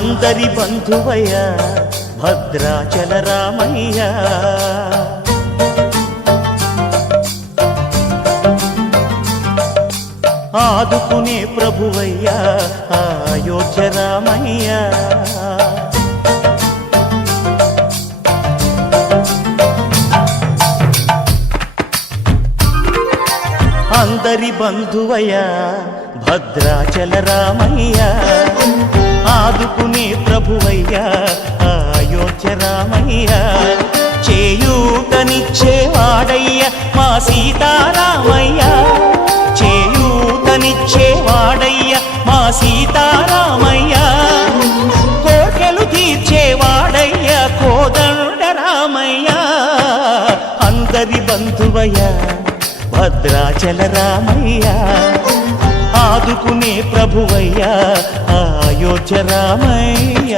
అందరి బంధువయ్య భద్రాచల రామయ్య ఆదుకునే ప్రభువయ్య అయోధ్య రామయ్య అందరి బంధువయ్య భద్రాచల రామయ్య ఆదుకునే ప్రభువయ్య అయోధ్య రామయ్య చేయూతనిచ్చేవాడయ్య మా సీతారామయ్య చేయూతనిచ్చేవాడయ్య మా సీతారామయ్య కోర్కెలు తీర్చేవాడయ్య కోదండ రామయ్య అందరి బంధువయ్య భద్రాచల రామయ్య ఆదుకునే ప్రభువయ్య అయోధ్య రామయ్య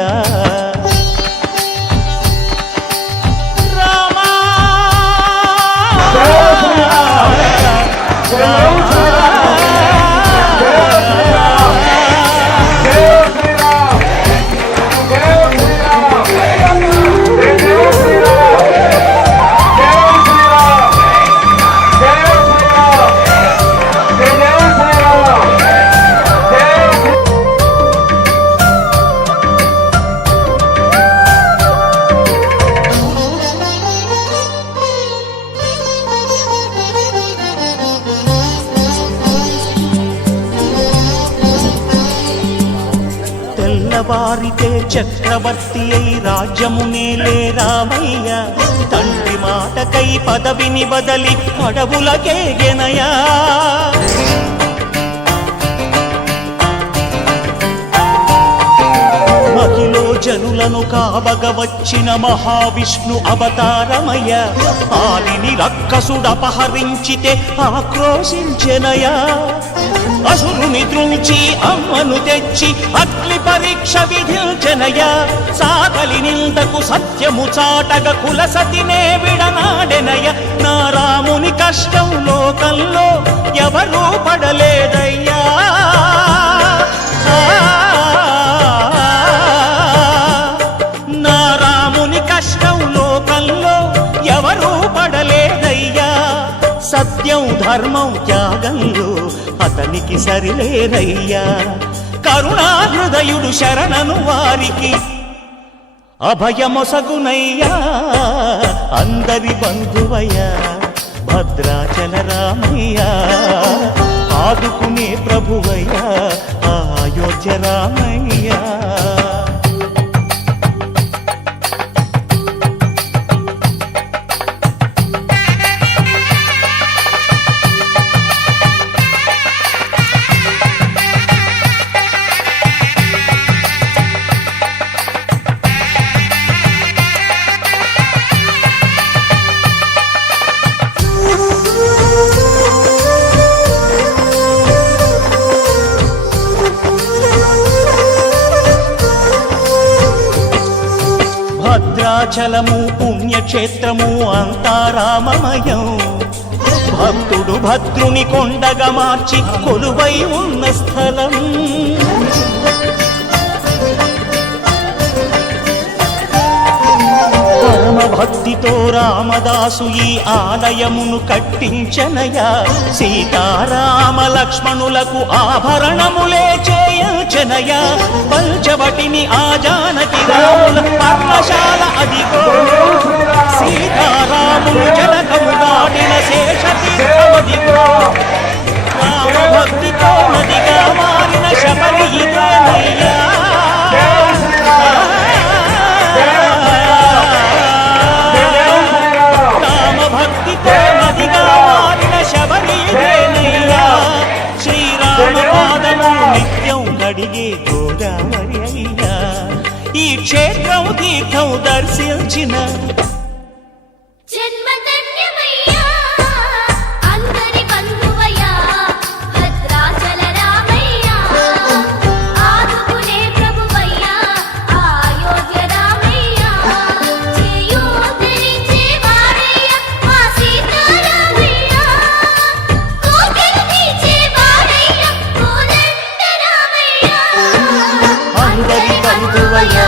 తెల్లవారితే చక్రవర్తి అయి రాజ్యమునేలే రామయ్య తండ్రి మాటకై పదవిని బదలి అడవులకేగెనయా మహిలో జనులను కావగ వచ్చిన మహావిష్ణు అవతారమయ్య ఆలిని రక్కసుడపహరించితే ఆక్రోశించెనయా అసురుని దృంచి అమ్మను తెచ్చి అగ్ని పరీక్ష విధించెనయా సాగలి నిందకు సత్యము చాటగ కులసతినే విడనాడెనయ నా రాముని కష్టం లోకంలో ఎవరూ పడలేదయ్యా నా రాముని కష్టం లోకంలో ఎవరూ పడలేదయ్యా సత్యం ధర్మం త్యాగంలో అతనికి సరిలేరయ్యా కరుణా హృదయుడు శరణను వారికి అభయమొసగునయ్యా అందరి బంధువయ్య భద్రాచల రామయ్య ఆదుకునే ప్రభువయ్య అయోధ్య రామయ్య భద్రాచలము పుణ్యక్షేత్రము అంతా రామమయం భక్తుడు భద్రుని కొండగా మార్చి కొలువై ఉన్న స్థలం పరమ భక్తితో రామదాసు ఈ ఆలయమును కట్టించనయా సీతారామ లక్ష్మణులకు ఆభరణములే చేయించనయా పంచవటిని ఆ జానకి రాముల పర్ణశాల అదిగో సీతారాములు జనకము దాటిన శేషతీర్థమదిగో రామ భక్తితో నదిగా మారిన శబరి ఇదేనయ్యా రామ భక్తితో నదిగా మారిన శబరి ఇదేనయ్యా శ్రీరామ పాదము నిత్యం కడిగే గోదావరి అయ్యా ఈ క్షేత్రం తీర్థం దర్శించిన అందరి మృదువయ్యా